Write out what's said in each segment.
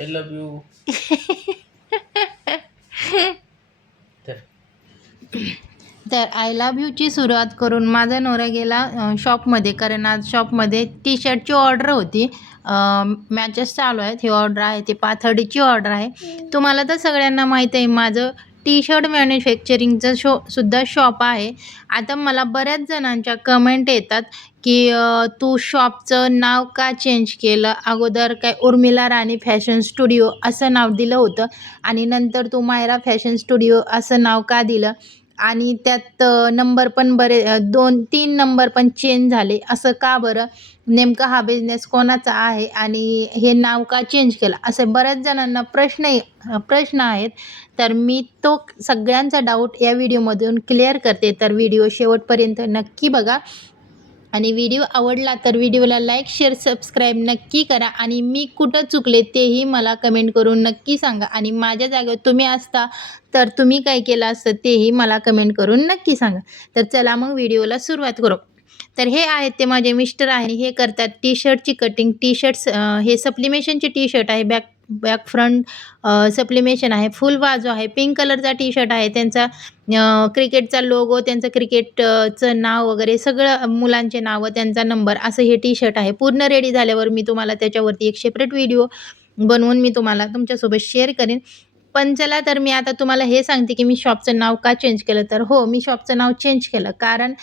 I love you तर I love यूची सुरुवात करून माझा नवरा गेला शॉपमध्ये कारण आज शॉपमध्ये टी शर्टची ऑर्डर होती मॅचेस चालू आहेत. ही ऑर्डर आहे ती पाथर्डीची ऑर्डर आहे. तुम्हाला तर सगळ्यांना माहीत आहे माझं टी शर्ट मॅन्युफॅक्चरिंगचं शो सुद्धा शॉप आहे. आता मला बऱ्याच जणांच्या कमेंट येतात की तू शॉपचं नाव का चेंज केलं? अगोदर काय उर्मिला राणी फॅशन स्टुडिओ असं नाव दिलं होतं आणि नंतर तू मायरा फॅशन स्टुडिओ असं नाव का दिलं? आणि त्यात नंबर पण बरे दोन तीन नंबर पण चेंज झाले. असं का बरं? नेमका हा बिझनेस कोणाचा आहे? आणि हे नाव का चेंज केलं? असे बऱ्याच जणांना प्रश्न प्रश्न आहेत. तर मी तो सगळ्यांचा डाऊट या व्हिडिओमधून क्लिअर करते. तर व्हिडिओ शेवटपर्यंत नक्की बघा. आणि व्हिडिओ आवडला तर व्हिडिओला लाईक शेअर सबस्क्राईब नक्की करा. आणि मी कुठं चुकले तेही मला कमेंट करून नक्की सांगा. आणि माझ्या जागेवर तुम्ही असता तर तुम्ही काय केलं असतं तेही मला कमेंट करून नक्की सांगा. तर चला मग व्हिडिओला सुरुवात करू. तर हे आहेत ते माझे मिस्टर आहे हे करतात टी शर्टची कटिंग टी शर्ट्स हे सप्लिमेशनचे टी शर्ट आहे बॅक बॅक फ्रंट सप्लिमेशन आहे फुल बाजू आहे पिंक कलरचा टी शर्ट आहे त्यांचा क्रिकेटचा लोगो त्यांचं क्रिकेटचं नाव वगैरे सगळं मुलांचे नावं त्यांचा नंबर असं हे टी शर्ट आहे. पूर्ण रेडी झाल्यावर मी तुम्हाला त्याच्यावरती एक सेपरेट व्हिडिओ बनवून मी तुम्हाला तुमच्यासोबत शेअर करेन. पण चला तर मी आता तुम्हाला हे सांगते की मी शॉपचं नाव का चेंज केलं? तर हो मी शॉपचं नाव चेंज केलं. कारण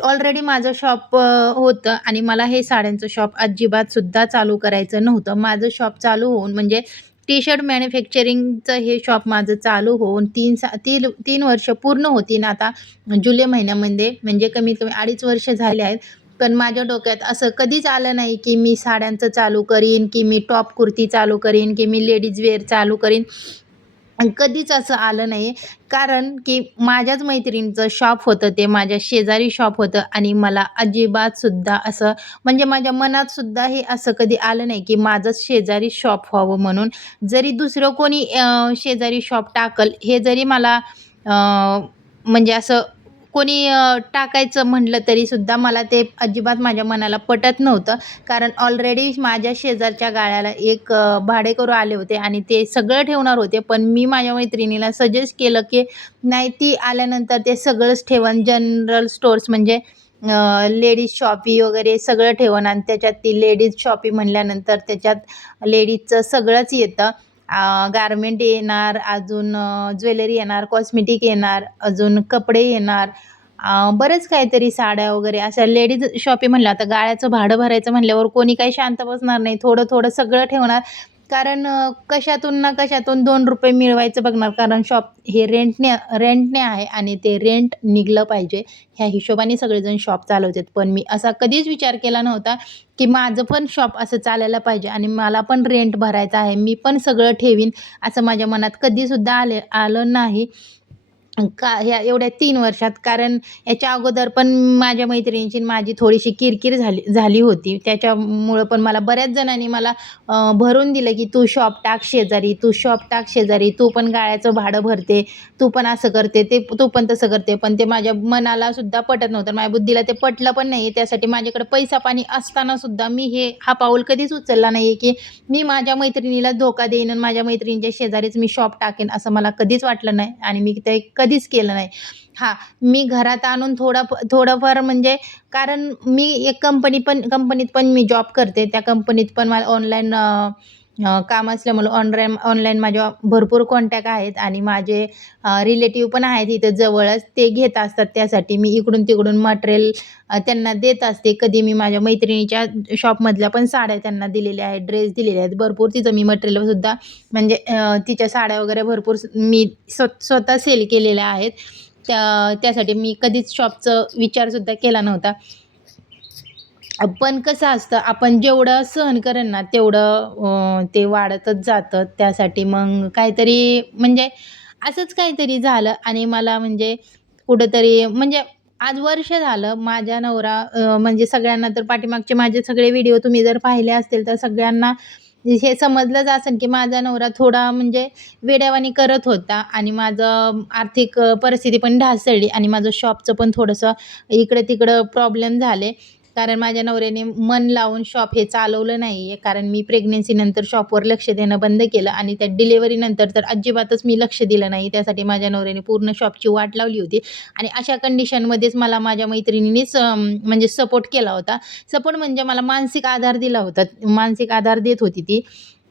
ऑलरेडी माझं शॉप होतं आणि मला हे साड्यांचं शॉप अजिबातसुद्धा चालू करायचं नव्हतं. माझं शॉप चालू होऊन म्हणजे टी शर्ट मॅन्युफॅक्चरिंगचं हे शॉप माझं चालू होऊन तीन सा तीन तीन वर्ष पूर्ण होतीन आता. जुलै महिन्यामध्ये म्हणजे कमीत कमी अडीच वर्ष झाले आहेत. पण माझ्या डोक्यात असं कधीच आलं नाही की मी साड्यांचं चालू करीन की मी टॉप कुर्ती चालू करीन की मी लेडीज वेअर चालू करीन. कधीच असं आलं नाही कारण की माझ्याच मैत्रिणीचं शॉप होतं ते माझ्या शेजारी शॉप होतं आणि मला अजिबातसुद्धा असं म्हणजे माझ्या मनातसुद्धा हे असं कधी आलं नाही की माझंच शेजारी शॉप व्हावं म्हणून. जरी दुसरं कोणी शेजारी शॉप टाकल हे जरी मला म्हणजे असं कोणी टाकायचं म्हणलं तरीसुद्धा मला ते अजिबात माझ्या मनाला पटत नव्हतं. कारण ऑलरेडी माझ्या शेजारच्या गाळ्याला एक भाडेकरू आले होते आणि ते सगळं ठेवणार होते. पण मी माझ्या मैत्रिणीला सजेस्ट केलं की नाही ती आल्यानंतर ते सगळंच ठेवण जनरल स्टोर्स म्हणजे लेडीज शॉपी वगैरे सगळं ठेवण आणि त्याच्यात ती लेडीज शॉपी म्हणल्यानंतर त्याच्यात लेडीजचं सगळंच येतं. गारमेंट येणार अजून ज्वेलरी येणार कॉस्मेटिक येणार अजून कपडे येणार बरंच काहीतरी साड्या वगैरे. अशा लेडीज शॉपी म्हणलं आता गाळ्याचं भाडं भरायचं म्हणल्यावर कोणी काही शांत बसणार नाही. थोडं थोडं सगळं ठेवणार. कारण कशातून ना कशातून दोन रुपये मिळवायचं बघणार. कारण शॉप हे रेंटने रेंटने आहे आणि ते रेंट निघलं पाहिजे. ह्या हिशोबाने सगळेजण शॉप चालवतात. पण मी असा कधीच विचार केला नव्हता की माझं पण शॉप असं चालायला पाहिजे आणि मला पण रेंट भरायचं आहे. मी पण सगळं ठेवीन असं माझ्या मनात कधीसुद्धा आले आलं नाही. का ह्या एवढ्या तीन वर्षात कारण याच्या अगोदर पण माझ्या मैत्रिणीची आणि माझी थोडीशी किरकिर झाली झाली होती. त्याच्यामुळं पण मला बऱ्याच जणांनी मला भरून दिलं की तू शॉप टाक शेजारी तू शॉप टाक शेजारी तू पण गाळ्याचं भाडं भरते तू पण असं करते ते तू पण तसं करते. पण ते माझ्या मनाला सुद्धा पटत नव्हतं. माझ्या बुद्धीला ते पटलं पण नाही. त्यासाठी माझ्याकडे पैसा पाणी असताना सुद्धा मी हे हा पाऊल कधीच उचलला नाही आहे की मी माझ्या मैत्रिणीला धोका देईन आणि माझ्या मैत्रिणीच्या शेजारीच मी शॉप टाकेन असं मला कधीच वाटलं नाही. आणि मी ते कधीच केलं नाही. हां मी घरात आणून थोडं थोडंफार म्हणजे कारण मी एक कंपनी पण कंपनीत पण मी जॉब करते. त्या कंपनीत पण मला ऑनलाईन काम असल्यामुळं ऑनलाईन ऑनलाईन माझ्या भरपूर कॉन्टॅक्ट आहेत आणि माझे रिलेटिव्ह पण आहेत इथं जवळच. ते घेत असतात त्यासाठी. मी इकडून तिकडून मटेरियल त्यांना देत असते. कधी मी माझ्या मैत्रिणीच्या शॉपमधल्या पण साड्या त्यांना दिलेल्या आहेत ड्रेस दिलेले आहेत. भरपूर तिचं मी मटेरियलसुद्धा म्हणजे तिच्या साड्या वगैरे भरपूर मी स्व स्वतः सेल केलेल्या आहेत. त्या त्यासाठी मी कधीच शॉपचं विचारसुद्धा केला नव्हता. पण कसं असतं आपण जेवढं सहन करेन ना तेवढं ते वाढतच जातं. त्यासाठी मग काहीतरी म्हणजे असंच काहीतरी झालं आणि मला म्हणजे कुठंतरी म्हणजे आज वर्ष झालं माझ्या नवरा म्हणजे सगळ्यांना तर पाठीमागचे माझे सगळे व्हिडिओ तुम्ही जर पाहिले असतील तर सगळ्यांना हे समजलंच असेल की माझा नवरा थोडा म्हणजे वेड्यावानी करत होता आणि माझं आर्थिक परिस्थिती पण ढासळली आणि माझं शॉपचं पण थोडंसं इकडे तिकडं प्रॉब्लेम झाले. कारण माझ्या नवऱ्याने मन लावून शॉप हे चालवलं नाही आहे कारण मी प्रेग्नेन्सीनंतर शॉपवर लक्ष देणं बंद केलं आणि त्या डिलेवरीनंतर तर अजिबातच मी लक्ष दिलं नाही. त्यासाठी माझ्या नवऱ्याने पूर्ण शॉपची वाट लावली होती. आणि अशा कंडिशनमध्येच मला माझ्या मैत्रिणीनेच म्हणजे सपोर्ट केला होता. सपोर्ट म्हणजे मला मानसिक आधार दिला होता. मानसिक आधार देत होती ती.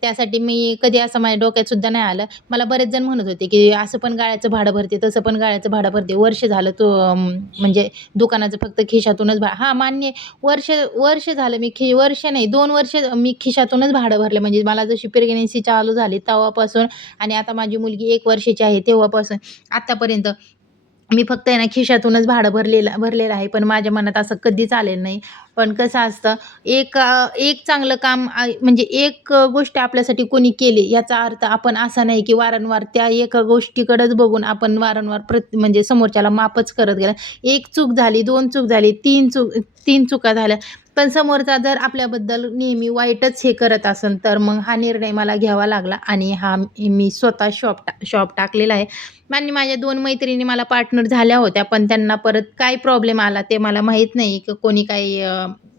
त्यासाठी मी कधी असं माझ्या डोक्यात सुद्धा नाही आलं. मला बरेच जण म्हणत होते की असं पण गाळ्याचं भाडं भरते तसं पण गाळ्याचं भाडं भरते. वर्ष झालं तो म्हणजे दुकानाचं फक्त खिशातूनच भा हां मान्य आहे. वर्ष वर्ष झालं मी खि वर्ष नाही दोन वर्ष मी खिशातूनच भाडं भरलं. म्हणजे मला जशी प्रेग्नेन्सी चालू झाली तेव्हापासून आणि आता माझी मुलगी एक वर्षाची आहे तेव्हापासून आत्तापर्यंत मी फक्त आहे ना खिशातूनच भाडं भरलेलं भरलेलं आहे. पण माझ्या मनात असं कधीच आलेलं नाही. पण कसं असतं एक एक चांगलं काम म्हणजे एक गोष्ट आपल्यासाठी कोणी केली याचा अर्थ आपण असा नाही की वारंवार त्या एका गोष्टीकडेच बघून आपण वारंवार प्रत म्हणजे समोरच्याला मापच करत गेला. एक चूक झाली दोन चूक झाली तीन चूक तीन चुका झाल्या. पण समोरचा जर आपल्याबद्दल नेहमी वाईटच हे करत असेल तर मग हा निर्णय मला घ्यावा लागला आणि हा मी स्वतः शॉप टा शॉप टाकलेला आहे. आणि माझ्या दोन मैत्रिणी मला पार्टनर झाल्या होत्या पण त्यांना परत काय प्रॉब्लेम आला ते मला माहीत नाही की कोणी काही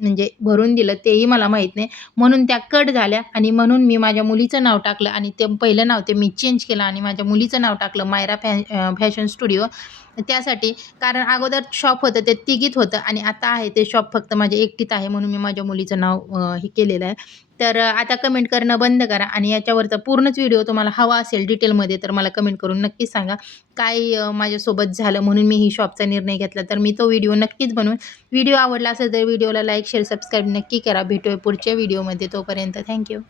म्हणजे भरून दिलं तेही मला माहीत नाही. म्हणून त्या कट झाल्या आणि म्हणून मी माझ्या मुलीचं नाव टाकलं आणि ते पहिलं नाव ते मी चेंज केलं आणि माझ्या मुलीचं नाव टाकलं मायरा फॅ फॅशन स्टुडिओ त्यासाठी कारण अगोदर शॉप होतं ते तिघीत होतं आणि आता आहे ते शॉप फक्त माझ्या एकटीत आहे म्हणून मी माझ्या मुलीचं नाव हे केलेलं आहे. तर आता कमेंट करणं बंद करा आणि याच्यावरचा पूर्णच व्हिडिओ तुम्हाला हवा असेल डिटेलमध्ये तर मला कमेंट करून नक्कीच सांगा. काय माझ्यासोबत झालं म्हणून मी ही शॉपचा निर्णय घेतला तर मी तो व्हिडिओ नक्कीच बनवून. व्हिडिओ आवडला असेल तर व्हिडिओला लाईक शेअर सबस्क्राईब नक्की करा. भेटूया पुढच्या व्हिडिओमध्ये तोपर्यंत थँक्यू